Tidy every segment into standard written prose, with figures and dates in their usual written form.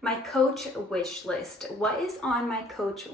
My Coach wish list. What is on my Coach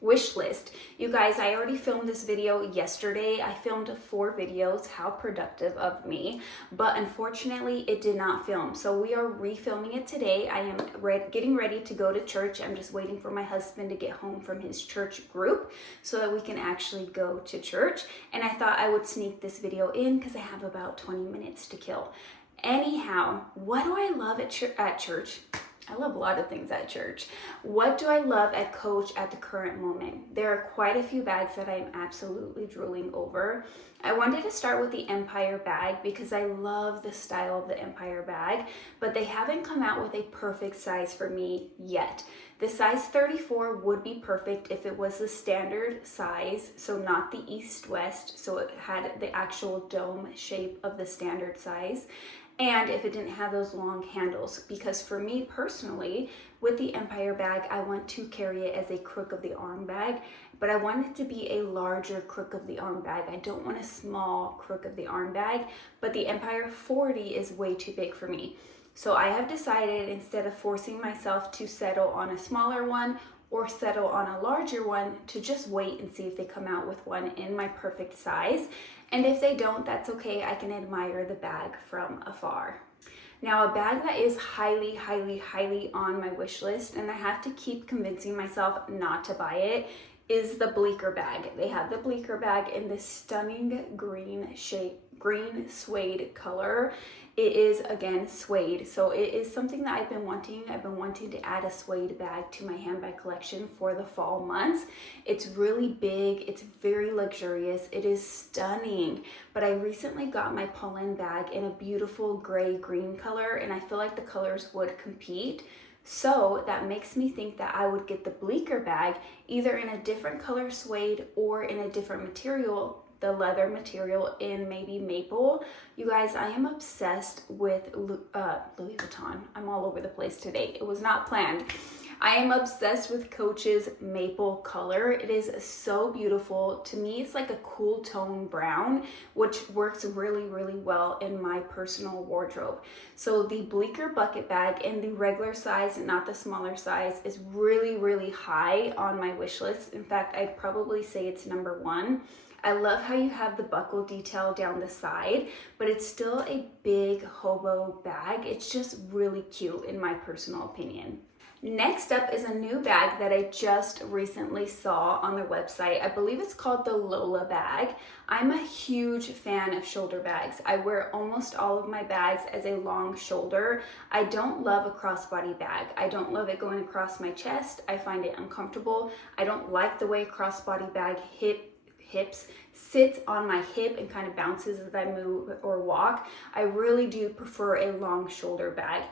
wish list? You guys, I already filmed this video yesterday. I filmed 4 videos. How productive of me. But unfortunately, it did not film. So we are refilming it today. I am getting ready to go to church. I'm just waiting for my husband to get home from his church group so that we can actually go to church. And I thought I would sneak this video in because I have about 20 minutes to kill. Anyhow, what do I love at church? I love a lot of things at church. What do I love at Coach at the current moment? There are quite a few bags that I'm absolutely drooling over. I wanted to start with the Empire bag because I love the style of the Empire bag, but they haven't come out with a perfect size for me yet. The size 34 would be perfect if it was the standard size, so not the East-West, so it had the actual dome shape of the standard size. And if it didn't have those long handles, because for me personally, with the Empire bag, I want to carry it as a crook of the arm bag, but I want it to be a larger crook of the arm bag. I don't want a small crook of the arm bag, but the Empire 40 is way too big for me. So I have decided, instead of forcing myself to settle on a smaller one or settle on a larger one, to just wait and see if they come out with one in my perfect size. And if they don't, that's okay. I can admire the bag from afar. Now, a bag that is highly, highly, highly on my wish list, and I have to keep convincing myself not to buy it, is the Bleecker bag. They have the Bleecker bag in this stunning green suede color. It is, again, suede, so it is something that I've been wanting. I've been wanting to add a suede bag to my handbag collection for the fall months. It's really big, it's very luxurious, it is stunning, but I recently got my pull-in bag in a beautiful gray-green color, and I feel like the colors would compete. So that makes me think that I would get the Bleecker bag either in a different color suede or in a different material, the leather material in maybe maple. You guys, I am obsessed with Louis Vuitton. I'm all over the place today. It was not planned. I am obsessed with Coach's maple color. It is so beautiful. To me, it's like a cool tone brown, which works really, really well in my personal wardrobe. So the Bleecker bucket bag in the regular size, not the smaller size, is really, really high on my wish list. In fact, I'd probably say it's number 1. I love how you have the buckle detail down the side, but it's still a big hobo bag. It's just really cute in my personal opinion. Next up is a new bag that I just recently saw on their website. I believe it's called the Lola bag. I'm a huge fan of shoulder bags. I wear almost all of my bags as a long shoulder. I don't love a crossbody bag. I don't love it going across my chest. I find it uncomfortable. I don't like the way crossbody bag hips sits on my hip and kind of bounces as I move or walk. I really do prefer a long shoulder bag.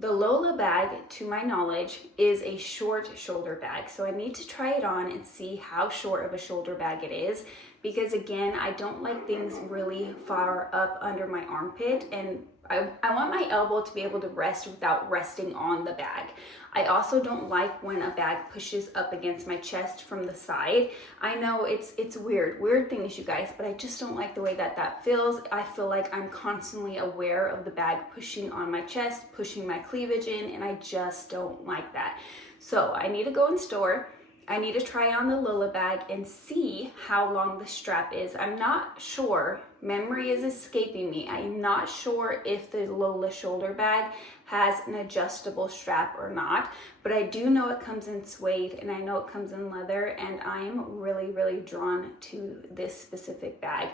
The Lola bag, to my knowledge, is a short shoulder bag. So I need to try it on and see how short of a shoulder bag it is. Because again, I don't like things really far up under my armpit, and I want my elbow to be able to rest without resting on the bag. I also don't like when a bag pushes up against my chest from the side. I know it's weird things, you guys, but I just don't like the way that feels. I feel like I'm constantly aware of the bag pushing on my chest, pushing my cleavage in, and I just don't like that. So I need to go in store. I need to try on the Lola bag and see how long the strap is. I'm not sure. Memory is escaping me. I'm not sure if the Lola shoulder bag has an adjustable strap or not, but I do know it comes in suede and I know it comes in leather, and I am really, really drawn to this specific bag.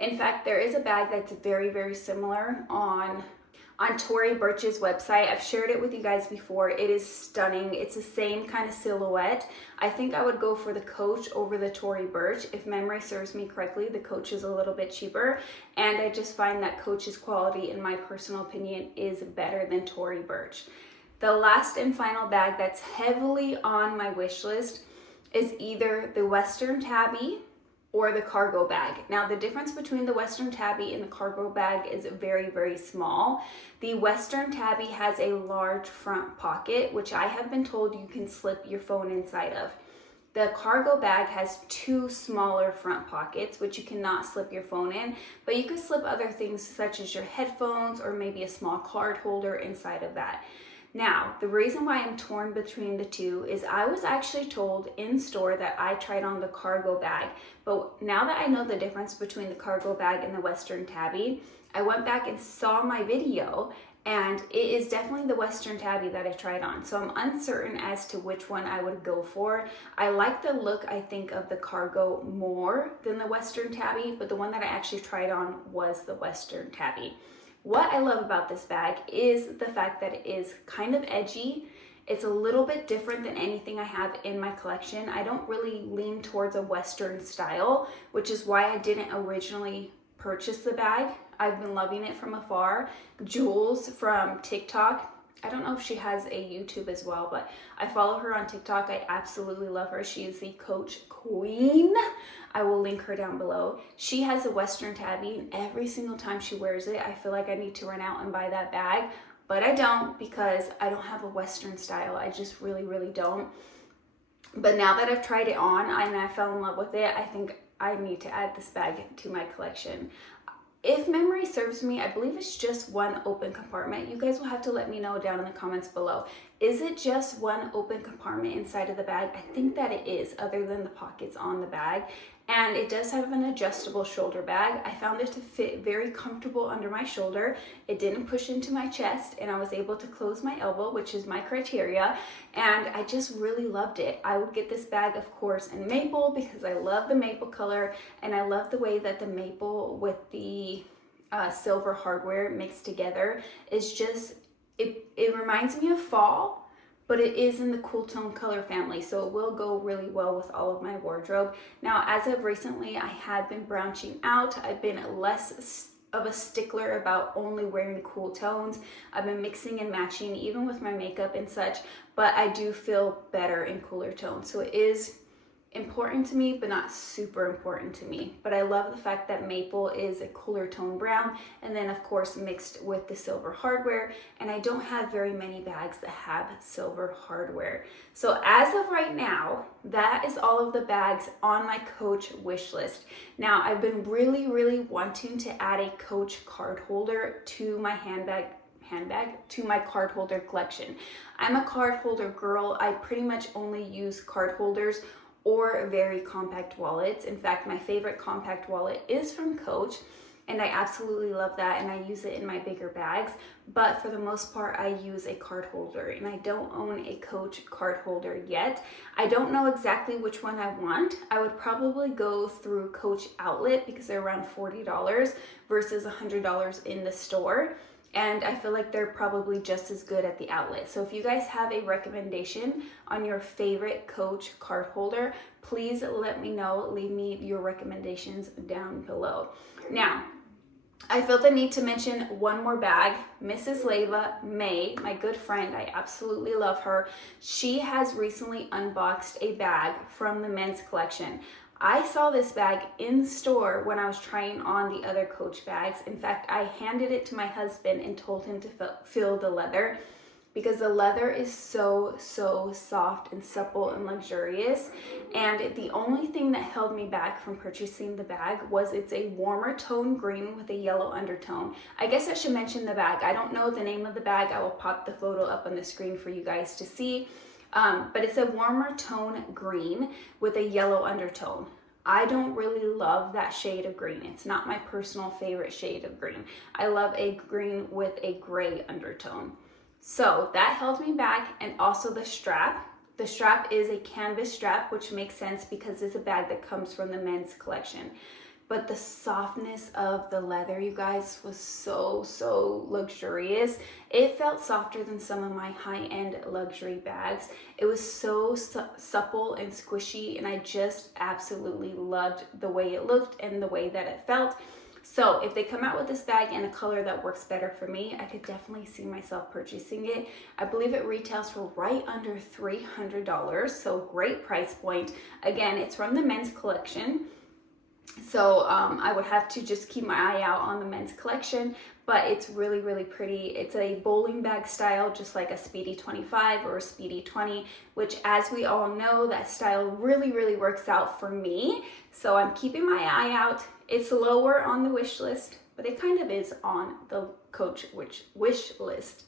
In fact, there is a bag that's very, very similar on Tory Burch's website. I've shared it with you guys before. It is stunning. It's the same kind of silhouette. I think I would go for the Coach over the Tory Burch. If memory serves me correctly, the Coach is a little bit cheaper, and I just find that Coach's quality, in my personal opinion, is better than Tory Burch. The last and final bag that's heavily on my wish list is either the Western Tabby or the cargo bag. Now, the difference between the Western Tabby and the cargo bag is very, very small. The Western Tabby has a large front pocket, which I have been told you can slip your phone inside of. The cargo bag has 2 smaller front pockets, which you cannot slip your phone in, but you can slip other things such as your headphones or maybe a small card holder inside of that. Now, the reason why I'm torn between the two is I was actually told in store that I tried on the cargo bag, but now that I know the difference between the cargo bag and the Western Tabby, I went back and saw my video, and it is definitely the Western Tabby that I tried on. So I'm uncertain as to which one I would go for. I like the look, I think, of the cargo more than the Western Tabby, but the one that I actually tried on was the Western Tabby. What I love about this bag is the fact that it is kind of edgy. It's a little bit different than anything I have in my collection. I don't really lean towards a Western style, which is why I didn't originally purchase the bag. I've been loving it from afar. Jules from TikTok, I don't know if she has a YouTube as well, but I follow her on TikTok. I absolutely love her. She is the Coach Queen. I will link her down below. She has a Western Tabby, and every single time she wears it, I feel like I need to run out and buy that bag, but I don't because I don't have a Western style. I just really, really don't. But now that I've tried it on and I fell in love with it, I think I need to add this bag to my collection. If memory serves me, I believe it's just one open compartment. You guys will have to let me know down in the comments below. Is it just one open compartment inside of the bag? I think that it is, other than the pockets on the bag. And it does have an adjustable shoulder bag. I found it to fit very comfortable under my shoulder. It didn't push into my chest, and I was able to close my elbow, which is my criteria. And I just really loved it. I would get this bag, of course, in maple because I love the maple color, and I love the way that the maple with the silver hardware mixed together is just, it reminds me of fall, but it is in the cool tone color family, so it will go really well with all of my wardrobe. Now, as of recently, I have been branching out. I've been less of a stickler about only wearing cool tones. I've been mixing and matching even with my makeup and such, but I do feel better in cooler tones. So it is important to me, but not super important to me. But I love the fact that maple is a cooler tone brown, and then of course mixed with the silver hardware, and I don't have very many bags that have silver hardware. So as of right now, that is all of the bags on my Coach wish list. Now, I've been really wanting to add a Coach card holder to my handbag to my card holder collection. I'm a card holder girl. I pretty much only use card holders or very compact wallets. In fact, my favorite compact wallet is from Coach, and I absolutely love that, and I use it in my bigger bags. But for the most part, I use a card holder, and I don't own a Coach card holder yet. I don't know exactly which one I want. I would probably go through Coach Outlet because they're around $40 versus $100 in the store. And I feel like they're probably just as good at the outlet. So if you guys have a recommendation on your favorite Coach card holder, please let me know. Leave me your recommendations down below. Now, I feel the need to mention one more bag. Mrs. Leva May, my good friend, I absolutely love her. She has recently unboxed a bag from the men's collection. I saw this bag in store when I was trying on the other Coach bags. In fact, I handed it to my husband and told him to feel the leather, because the leather is so soft and supple and luxurious. And the only thing that held me back from purchasing the bag was it's a warmer tone green with a yellow undertone. I guess I should mention the bag. I don't know the name of the bag. I will pop the photo up on the screen for you guys to see. But it's a warmer tone green with a yellow undertone. I don't really love that shade of green. It's not my personal favorite shade of green. I love a green with a gray undertone. So that held me back, and also the strap. The strap is a canvas strap, which makes sense because it's a bag that comes from the men's collection. But the softness of the leather, you guys, was so luxurious. It felt softer than some of my high-end luxury bags. It was so supple and squishy, and I just absolutely loved the way it looked and the way that it felt. So if they come out with this bag in a color that works better for me, I could definitely see myself purchasing it. I believe it retails for right under $300, so great price point. Again, it's from the men's collection. So I would have to just keep my eye out on the men's collection, but it's really pretty. It's a bowling bag style, just like a Speedy 25 or a Speedy 20, which, as we all know, that style really works out for me. So I'm keeping my eye out. It's lower on the wish list, but it kind of is on the Coach wish list.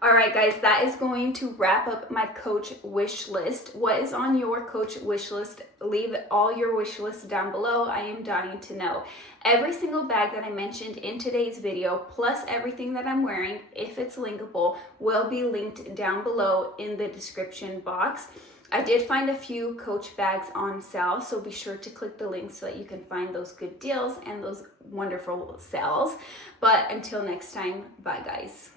All right, guys, that is going to wrap up my Coach wish list. What is on your Coach wish list? Leave all your wish lists down below. I am dying to know. Every single bag that I mentioned in today's video, plus everything that I'm wearing, if it's linkable, will be linked down below in the description box. I did find a few Coach bags on sale, so be sure to click the link so that you can find those good deals and those wonderful sales. But until next time, bye guys.